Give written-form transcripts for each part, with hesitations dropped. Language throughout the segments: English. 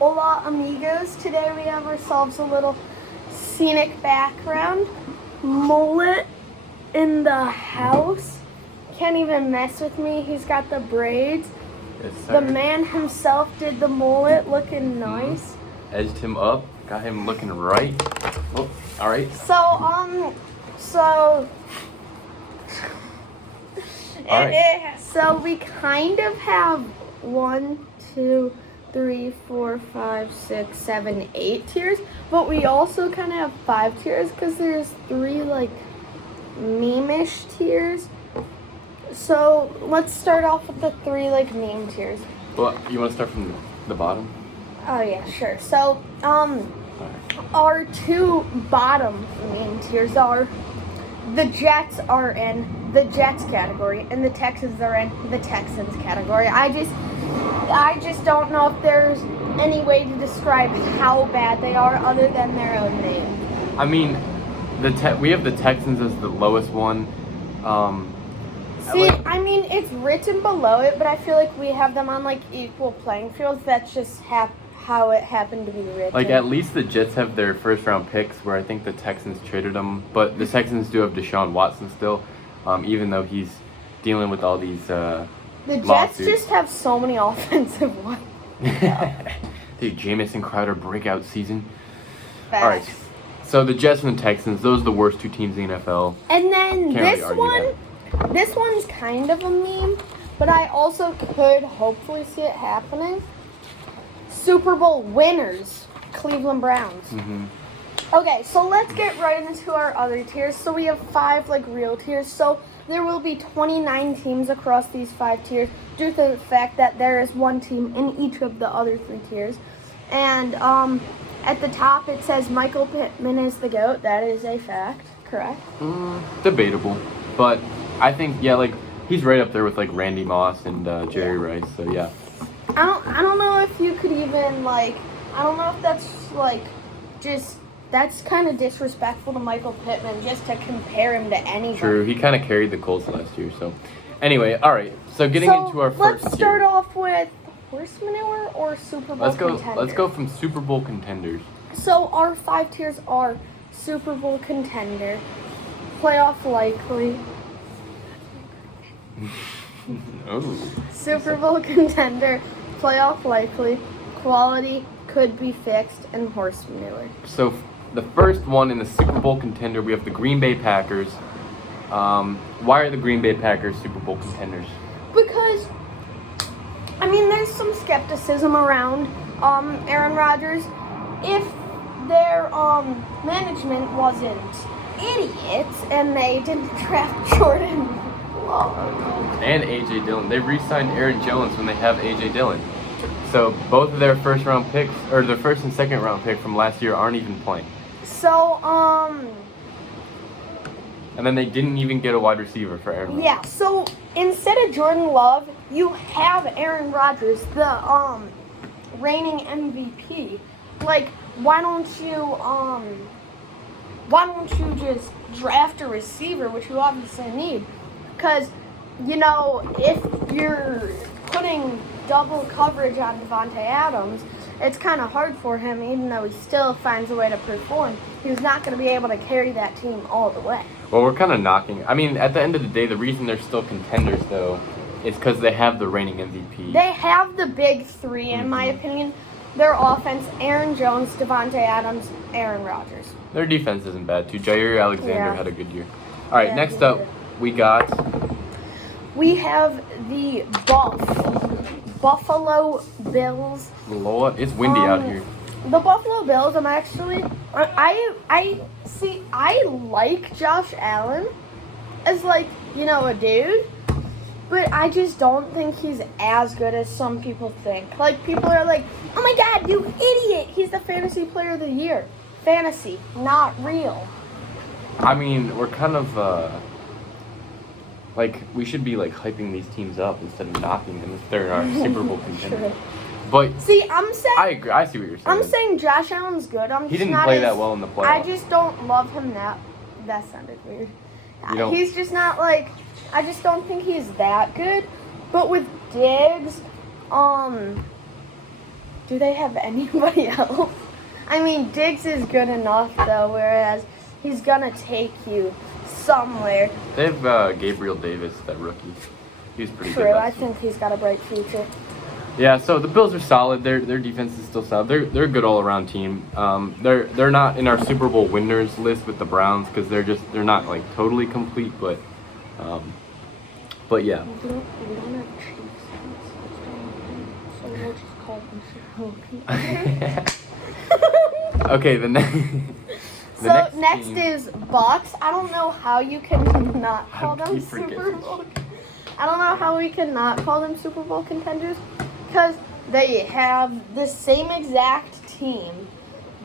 Hola amigos, today we have ourselves a little scenic background. Mullet in the house. Can't even mess with me, he's got the braids. Yes, sir. The man himself did the mullet, looking nice. Edged him up, got him looking right. Oh, alright. So we kind of have 1, 2, 3, 4, 5, 6, 7, 8 tiers, but we also kind of have 5 tiers because there's 3 like meme-ish tiers. So let's start off with the 3 like meme tiers. Well, you want to start from the bottom? Oh yeah, sure. So our 2 bottom meme tiers are the Jets are in the Jets category and the Texans are in the Texans category. I just don't know if there's any way to describe how bad they are other than their own name. I mean, we have the Texans as the lowest one. I mean, it's written below it, but I feel like we have them on like equal playing fields. That's just how it happened to be written. Like, at least the Jets have their first round picks, where I think the Texans traded them. But the Texans do have Deshaun Watson still, even though he's dealing with all these the Jets lawsuits. just have so many offensive ones. Dude, Jamison Crowder breakout season. Facts. All right. So the Jets and the Texans, those are the worst 2 teams in the NFL. And then Can't really argue this one's kind of a meme, but I also could hopefully see it happening. Super Bowl winners, Cleveland Browns. Mm-hmm. Okay, so let's get right into our other tiers. So we have 5 like real tiers. So there will be 29 teams across these 5 tiers due to the fact that there is 1 team in each of the other 3 tiers. And at the top it says Michael Pittman is the GOAT. That is a fact, correct? Debatable, but I think like he's right up there with like Randy Moss and Jerry Rice. So yeah. I don't know if you could even like. I don't know if that's like just. That's kind of disrespectful to Michael Pittman just to compare him to anybody. True, he kind of carried the Colts last year. So anyway, all right. So getting into our first let's start tier. off with horse manure or Super Bowl contender. Let's go from Super Bowl contenders. So our 5 tiers are Super Bowl contender, playoff likely, Oh. Super Bowl contender, playoff likely, quality could be fixed, and horse manure. So the first one in the Super Bowl contender, we have the Green Bay Packers. Why are the Green Bay Packers Super Bowl contenders? Because, I mean, there's some skepticism around Aaron Rodgers. If their management wasn't idiots and they didn't draft Jordan Love and A.J. Dillon. They re-signed Aaron Jones when they have A.J. Dillon. So both of their first round picks, or their first and second round pick from last year, aren't even playing. So, and then they didn't even get a wide receiver for Aaron Rodgers. Yeah, so instead of Jordan Love, you have Aaron Rodgers, the reigning MVP. Like, why don't you just draft a receiver, which you obviously need? Because, you know, if you're putting double coverage on Devontae Adams, it's kind of hard for him, even though he still finds a way to perform. He's not going to be able to carry that team all the way. Well, we're kind of knocking. I mean, at the end of the day, the reason they're still contenders, though, is because they have the reigning MVP. They have the big 3, in my opinion. Their offense, Aaron Jones, Devontae Adams, Aaron Rodgers. Their defense isn't bad, too. Jair Alexander had a good year. All right, Yeah, next up, we have the Buffalo Bills. Lord, it's windy out here. The Buffalo Bills, I like Josh Allen as, like, you know, a dude, but I just don't think he's as good as some people think. Like, people are like, oh my God, you idiot, he's the fantasy player of the year. Fantasy, not real. I mean, we're kind of, like, we should be, like, hyping these teams up instead of knocking them if they're our Super Bowl contenders. Sure. But see, I'm saying I agree. I see what you're saying. I'm saying Josh Allen's good. He didn't play that well in the playoffs. I just don't love him that. That sounded weird. He's just not like. I just don't think he's that good. But with Diggs, Do they have anybody else? I mean, Diggs is good enough, though, whereas he's going to take you somewhere. They have Gabriel Davis, that rookie. He's pretty good. True, I think he's got a bright future. Yeah, so the Bills are solid. Their defense is still solid. They're a good all-around team. They're not in our Super Bowl winners list with the Browns because they're not like totally complete, but yeah. We don't have Chiefs, so we'll just call them Super Bowl. Okay, the next. Next is Bucks. I don't know how you can not call them Super Bowl. I don't know how we can not call them Super Bowl contenders because they have the same exact team,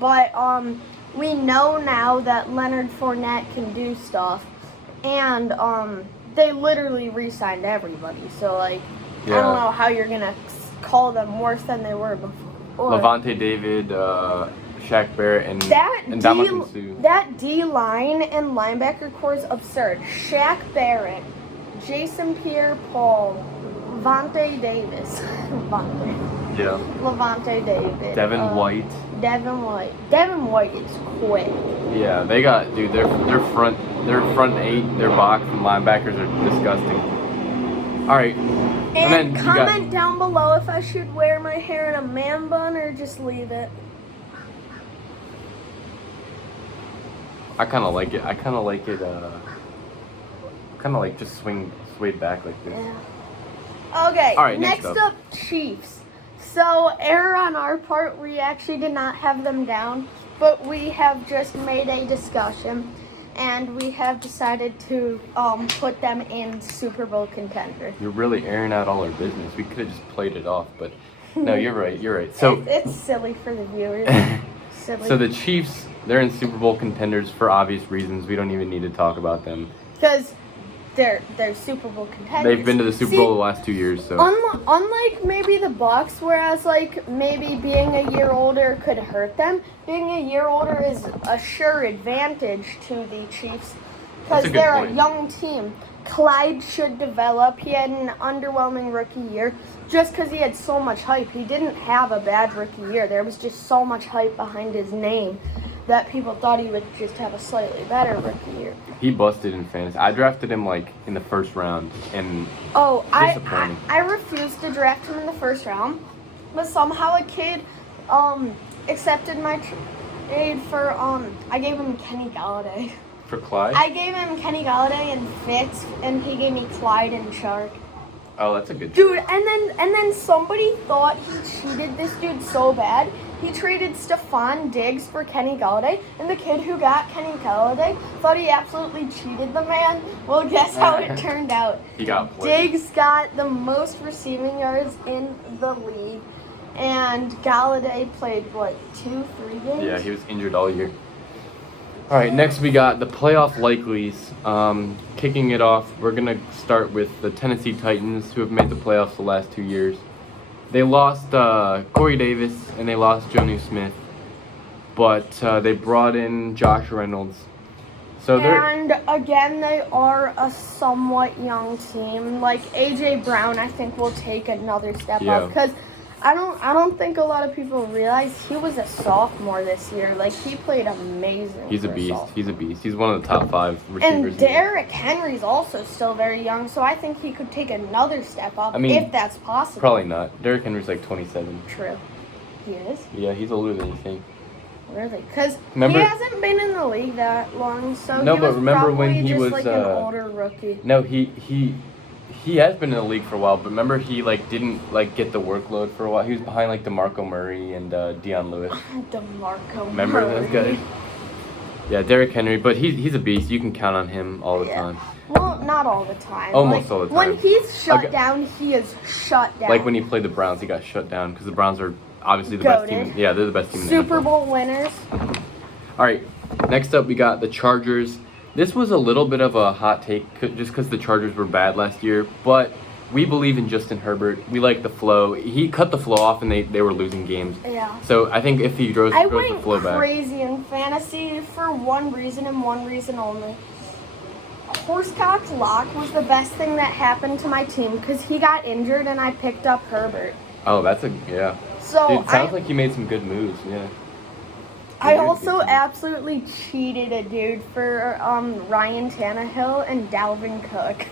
but we know now that Leonard Fournette can do stuff, and they literally re-signed everybody. So like, yeah. I don't know how you're gonna call them worse than they were before. Levante David, Shaq Barrett, and Ndamukong Suh. That D-line and linebacker core is absurd. Shaq Barrett, Jason Pierre-Paul, Levante Davis. Yeah. Levante David. Devin White. Devin White is quick. Yeah, they got their front eight, their box and linebackers are disgusting. All right. And then comment down below if I should wear my hair in a man bun or just leave it. I kind of like it. Kind of like just sway back like this. Yeah. Okay. All right. Next up, Chiefs. So error on our part. We actually did not have them down, but we have just made a discussion, and we have decided to put them in Super Bowl contender. You're really airing out all our business. We could have just played it off, but no, you're right. So it's silly for the viewers. Silly. So the Chiefs, they're in Super Bowl contenders for obvious reasons. We don't even need to talk about them because they're Super Bowl contenders. They've been to the Super Bowl the last 2 years. So unlike maybe the Bucs, whereas like maybe being a year older could hurt them, being a year older is a sure advantage to the Chiefs because they're a young team. Clyde should develop. He had an underwhelming rookie year just because he had so much hype. He didn't have a bad rookie year. There was just so much hype behind his name that people thought he would just have a slightly better rookie year. He busted in fantasy. I drafted him like in the first round, and disappointing. I refused to draft him in the first round, but somehow a kid accepted my trade for I gave him Kenny Galladay. For Clyde? I gave him Kenny Galladay and Fitz, and he gave me Clyde and Chark. Oh, that's a good dude. And then somebody thought he cheated this dude so bad. He traded Stephon Diggs for Kenny Galladay, and the kid who got Kenny Galladay thought he absolutely cheated the man. Well, guess how it turned out. He got played. Diggs got the most receiving yards in the league, and Galladay played 2-3 games. Yeah, he was injured all year. All right, next we got the playoff likelies. Kicking it off, we're going to start with the Tennessee Titans, who have made the playoffs the last 2 years. They lost Corey Davis and they lost Jonnu Smith, but they brought in Josh Reynolds. And again, they are a somewhat young team. Like A.J. Brown, I think will take another step up because I don't think a lot of people realize he was a sophomore this year. Like, he played amazing. He's a beast. He's one of the top 5 receivers. And Derrick Henry's also still very young, so I think he could take another step up if that's possible. Probably not. Derrick Henry's like 27. True. He is? Yeah, he's older than you think. Really? Because he hasn't been in the league that long, so no, he was but remember probably when he just was like an older rookie. No, he has been in the league for a while, but remember he didn't get the workload for a while. He was behind DeMarco Murray and Deion Lewis. DeMarco Murray. Remember those guys? Yeah, Derrick Henry, but he's a beast. You can count on him all the time. Well, not all the time. Almost all the time. When he's shut down, he is shut down. Like when he played the Browns, he got shut down because the Browns are obviously the best team. Yeah, they're the best team in the Super Bowl winners. All right, next up we got the Chargers. This was a little bit of a hot take just because the Chargers were bad last year, but we believe in Justin Herbert. We like the flow. He cut the flow off and they were losing games. Yeah. So I think if he throws the flow back. I went crazy in fantasy for one reason and one reason only. Horsecock Lock was the best thing that happened to my team because he got injured and I picked up Herbert. Oh, So Dude, it sounds like you made some good moves. Yeah. I also absolutely cheated a dude for Ryan Tannehill and Dalvin Cook.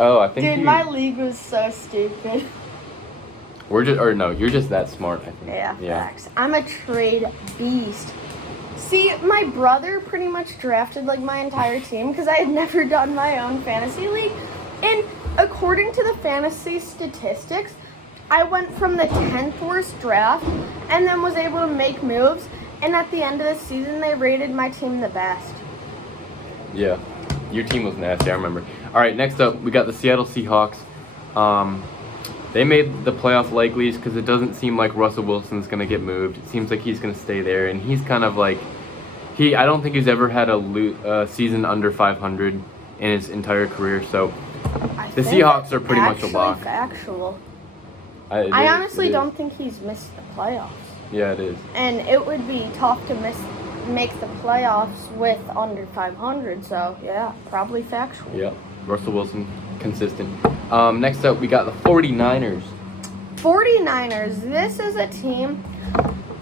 Oh, I think. Dude, my league was so stupid. You're just that smart, I think. Yeah, facts. I'm a trade beast. See, my brother pretty much drafted like my entire team because I had never done my own fantasy league. And according to the fantasy statistics, I went from the 10th worst draft and then was able to make moves. And at the end of the season, they rated my team the best. Yeah, your team was nasty, I remember. All right, next up, we got the Seattle Seahawks. They made the playoff likelies because it doesn't seem like Russell Wilson's going to get moved. It seems like he's going to stay there, and he's kind of like I don't think he's ever had a season under 500 in his entire career. So the Seahawks are pretty much a lock. Factual. I honestly don't think he's missed the playoffs. Yeah, it is. And it would be tough to make the playoffs with under 500. So yeah, probably factual. Yeah, Russell Wilson, consistent. Next up, we got the 49ers. 49ers. This is a team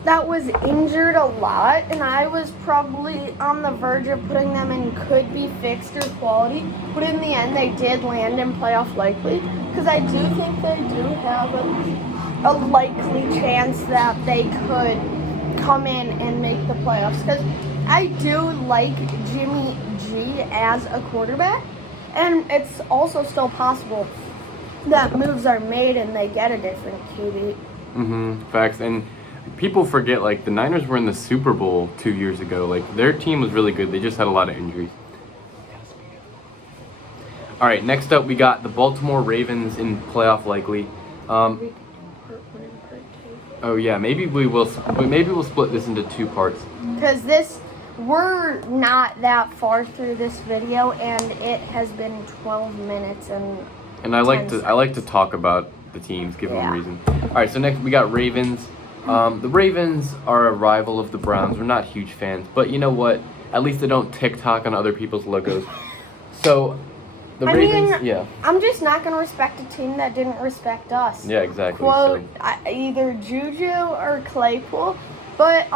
that was injured a lot, and I was probably on the verge of putting them in could be fixed or quality, but in the end they did land in playoff likely, because I do think they do have a likely chance that they could come in and make the playoffs, because I do like Jimmy G as a quarterback, and it's also still possible that moves are made and they get a different QB. Facts. And people forget, like, the Niners were in the Super Bowl 2 years ago. Like, their team was really good. They just had a lot of injuries. All right, next up, we got the Baltimore Ravens in playoff likely. Oh yeah, maybe we'll split this into two parts. Because we're not that far through this video, and it has been 12 minutes and I like to talk about the teams, give them a reason. All right, so next we got Ravens. The Ravens are a rival of the Browns. We're not huge fans, but you know what? At least they don't TikTok on other people's logos. So the Ravens, I'm just not going to respect a team that didn't respect us. Yeah, exactly. Quote, either Juju or Claypool. But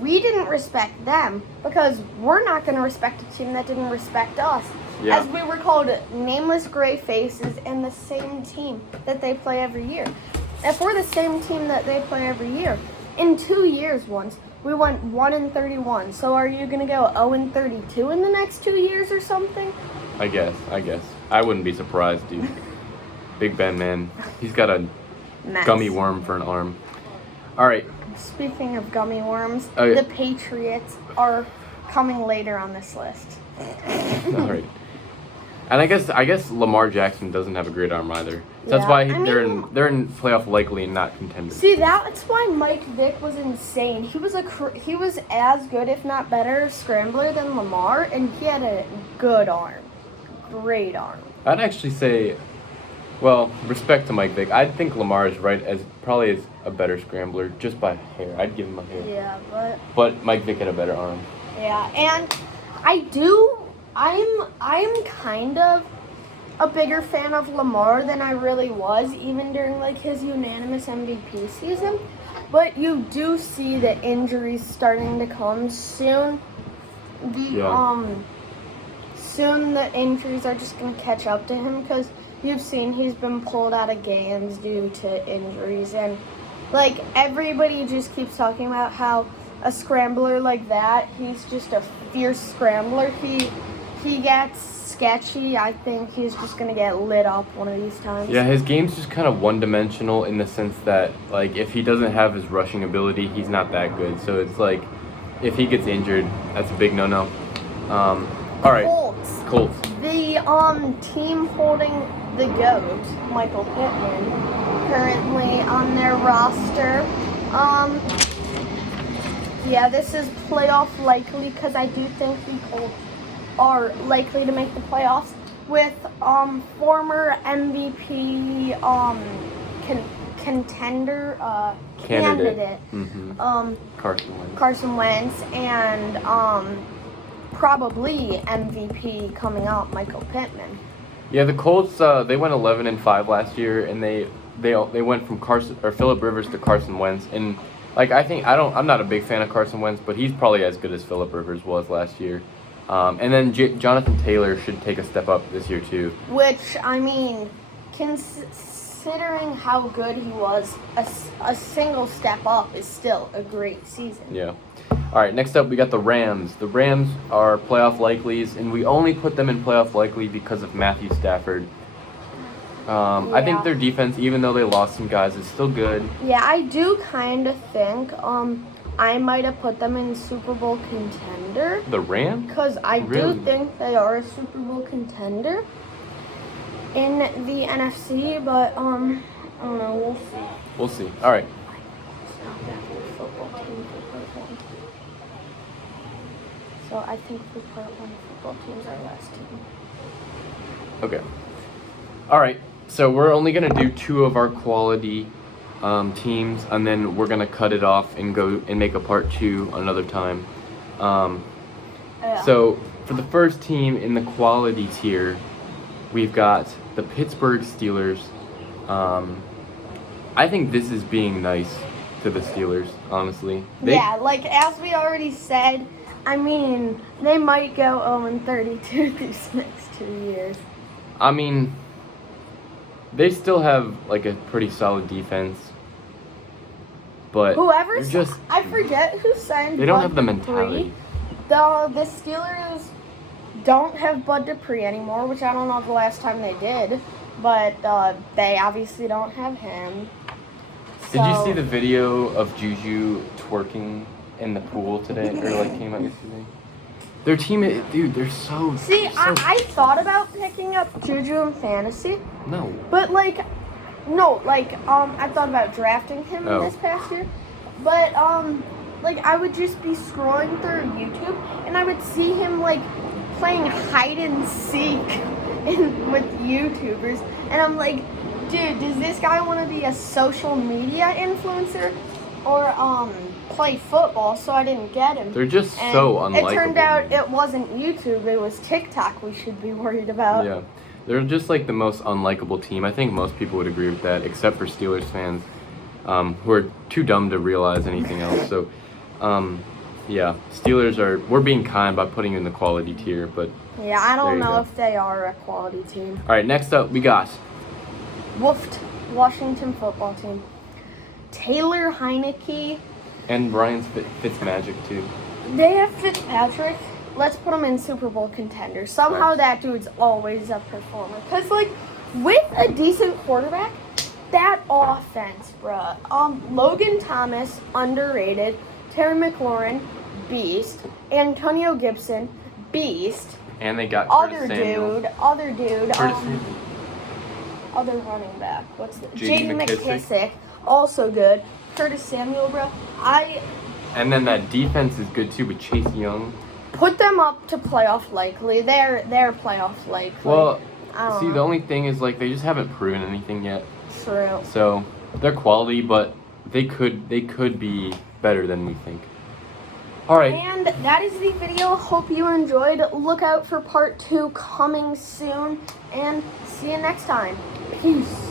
we didn't respect them because we're not going to respect a team that didn't respect us. Yeah. As we were called nameless gray faces in the same team that they play every year. If we're the same team that they play every year, in 2 years once, we went 1-31. So are you going to go 0-32 in the next 2 years or something? I guess. I wouldn't be surprised, dude. Big Ben, man. He's got a gummy worm for an arm. All right. Speaking of gummy worms, the Patriots are coming later on this list. All right. And I guess Lamar Jackson doesn't have a great arm either. So that's why they're in playoff likely and not contenders. See, that's why Mike Vick was insane. He was as good, if not better, scrambler than Lamar, and he had a good arm, great arm. I'd actually say, well, respect to Mike Vick, I think Lamar is probably is a better scrambler just by hair. I'd give him a hair. Yeah, but Mike Vick had a better arm. Yeah, and I'm kind of a bigger fan of Lamar than I really was, even during like his unanimous MVP season. But you do see the injuries starting to come soon. Soon the injuries are just gonna catch up to him because you've seen he's been pulled out of games due to injuries, and like everybody just keeps talking about how a scrambler like that, he's just a fierce scrambler. He gets sketchy. I think he's just going to get lit up one of these times. Yeah, his game's just kind of one-dimensional in the sense that, like, if he doesn't have his rushing ability, he's not that good. So it's like, if he gets injured, that's a big no-no. All right. Colts. The team holding the GOAT, Michael Pittman, currently on their roster. Yeah, this is playoff likely because I do think the Colts are likely to make the playoffs with former MVP candidate Carson Wentz and probably MVP coming out, Michael Pittman. Yeah, the Colts they went 11-5 last year, and they they went from Phillip Rivers to Carson Wentz, and like I'm not a big fan of Carson Wentz, but he's probably as good as Phillip Rivers was last year. And then Jonathan Taylor should take a step up this year too. Which, I mean, considering how good he was, a single step up is still a great season. Yeah. All right, next up we got the Rams. The Rams are playoff likelies, and we only put them in playoff likely because of Matthew Stafford. I think their defense, even though they lost some guys, is still good. Yeah, I do kind of think I might have put them in Super Bowl contender. The Rams? Because I Really? do think they are a Super Bowl contender in the NFC, but I don't know, we'll see. We'll see. All right. Football team for part one. So I think for part one, football team's our last team. Okay. All right. So we're only gonna do 2 of our quality teams, and then we're gonna cut it off and go and make a part 2 another time. Yeah. So for the first team in the quality tier, we've got the Pittsburgh Steelers. I think this is being nice to the Steelers, honestly. Yeah, like as we already said, I mean, they might go 0-32 these next 2 years. I mean, they still have like a pretty solid defense, but I forget who signed. They don't Bud have the Dupree. mentality. The Steelers don't have Bud Dupree anymore, which I don't know the last time they did, but they obviously don't have him. Did you see the video of Juju twerking in the pool today, or like came out yesterday? Their team, dude, they're so. I thought about picking up Juju in fantasy. No. But I thought about drafting him this past year. But I would just be scrolling through YouTube and I would see him playing hide and seek with YouTubers, and I'm like, dude, does this guy want to be a social media influencer or play football? So I didn't get him. They're just so unlikable. It turned out it wasn't YouTube, it was TikTok we should be worried about. Yeah. They're just like the most unlikable team. I think most people would agree with that, except for Steelers fans who are too dumb to realize anything else. So, yeah, we're being kind by putting you in the quality tier, but yeah, I don't know if they are a quality team. All right, next up we got Woofed, Washington football team. Taylor Heineke. And Brian Fitzmagic too. They have Fitzpatrick. Let's put him in Super Bowl contender. Somehow that dude's always a performer. Because, with a decent quarterback, that offense, bruh. Logan Thomas, underrated. Terry McLaurin, beast. Antonio Gibson, beast. And they got Other Samuel. dude. Other running back. What's the J.D. McKissick, also good. Curtis Samuel, bro. And then that defense is good too with Chase Young. Put them up to playoff likely. They're playoff likely. Well, the only thing is they just haven't proven anything yet. True. So they're quality, but they could be better than we think. All right. And that is the video. Hope you enjoyed. Look out for part 2 coming soon, and see you next time. Peace.